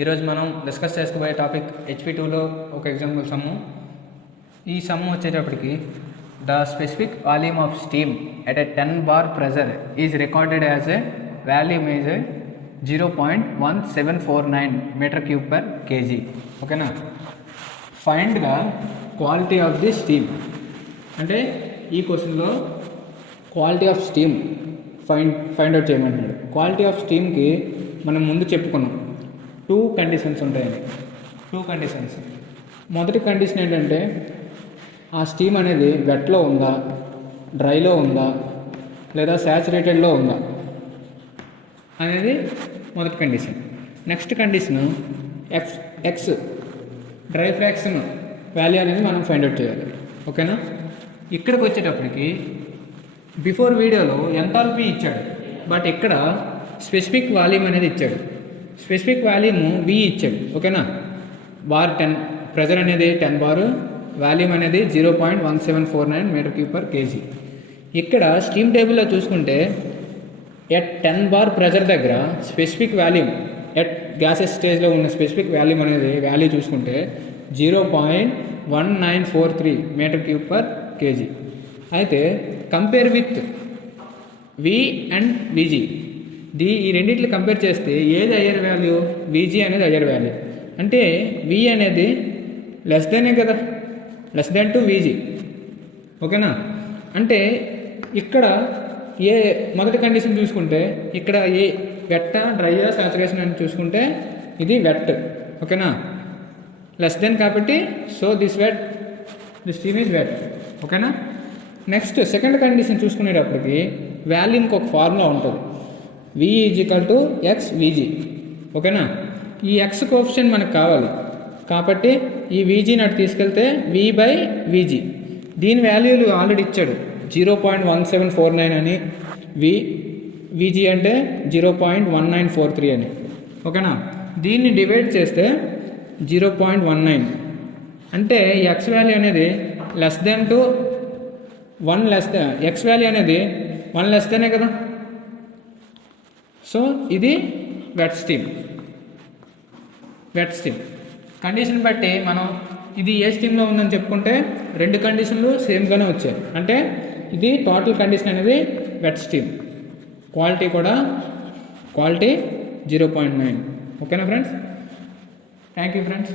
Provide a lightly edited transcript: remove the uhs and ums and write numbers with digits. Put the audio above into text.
ఈరోజు మనం డిస్కస్ చేసుకోబోయే టాపిక్ HP2లో ఒక ఎగ్జాంపుల్ సమ్ము. ఈ సమ్ము వచ్చేటప్పటికి the specific volume of steam at a 10 bar pressure is recorded as a volume is 0.1749 m3/kg. ఓకేనా. Find the quality of the steam అంటే ఈ క్వశ్చన్లో quality of steam find out చేయమంటున్నాడు. Quality of స్టీమ్కి మనం ముందు చెప్పుకున్నాం 2 కండిషన్స్ ఉంటాయని. 2 కండిషన్స్. మొదటి కండిషన్ ఏంటంటే ఆ స్టీమ్ అనేది వెట్లో ఉందా, డ్రైలో ఉందా, లేదా శాచురేటెడ్లో ఉందా అనేది మొదటి condition. Next condition X dry fraction value అనేది మనం ఫైండ్ అవుట్ చేయాలి. ఓకేనా. ఇక్కడికి వచ్చేటప్పటికి బిఫోర్ వీడియోలో ఎంథాల్పీ ఇచ్చాడు, బట్ ఇక్కడ స్పెసిఫిక్ వాల్యూమ్ అనేది ఇచ్చాడు. స్పెసిఫిక్ వాల్యూమ్ V ఇచ్చాడు. ఓకేనా. బార్ 10 ప్రెజర్ అనేది 10 bar, వాల్యూమ్ అనేది 0.1749 m3/kg. ఇక్కడ స్టీమ్ టేబుల్లో చూసుకుంటే ఎట్ 10 bar ప్రెజర్ దగ్గర స్పెసిఫిక్ వాల్యూమ్ ఎట్ గ్యాసెస్ స్టేజ్లో ఉన్న స్పెసిఫిక్ వాల్యూమ్ అనేది వాల్యూ చూసుకుంటే 0.1943 m3/kg. అయితే compare with V and VG, ఈ రెండింటిని కంపేర్ చేస్తే ఏది హయ్యర్ వాల్యూ? VG అనేది హయ్యర్ వాల్యూ. అంటే V అనేది లెస్ దెనే కదా, లెస్ దెన్ టు VG. ఓకేనా. అంటే ఇక్కడ ఏ మొదటి కండిషన్ చూసుకుంటే ఇక్కడ ఏ వెట్టా, డ్రైయా, సాచురేషన్ అని చూసుకుంటే ఇది వెట్. ఓకేనా. లెస్ దెన్ కాబట్టి so this steam is wet. ఓకేనా. నెక్స్ట్ సెకండ్ కండిషన్ చూసుకునేటప్పటికి వాల్యూమ్కి ఒక ఫార్ములా ఉంటుంది, V = X VG. ఓకేనా. ఈ X కోఎఫిషియంట్ మనకు కావాలి కాబట్టి ఈ VGని అటు తీసుకెళ్తే V/VG. దీని వాల్యూలు ఆల్రెడీ ఇచ్చాడు, 0.1749 అని, VG అంటే 0.1943 అని. ఓకేనా. దీన్ని డివైడ్ చేస్తే 0.19 అంటే ఈ X వాల్యూ అనేది less than to 1 less than, X value అనేది 1 లెస్ దెనే కదా. సో ఇది వెట్ స్టీమ్. కండిషన్ బట్టి మనం ఇది ఏ స్టీమ్లో ఉందని చెప్పుకుంటే 2 కండిషన్లు సేమ్గానే వచ్చాయి. అంటే ఇది టోటల్ కండిషన్ అనేది వెట్ స్టీమ్. క్వాలిటీ 0.9. ఓకేనా ఫ్రెండ్స్. Thank you friends.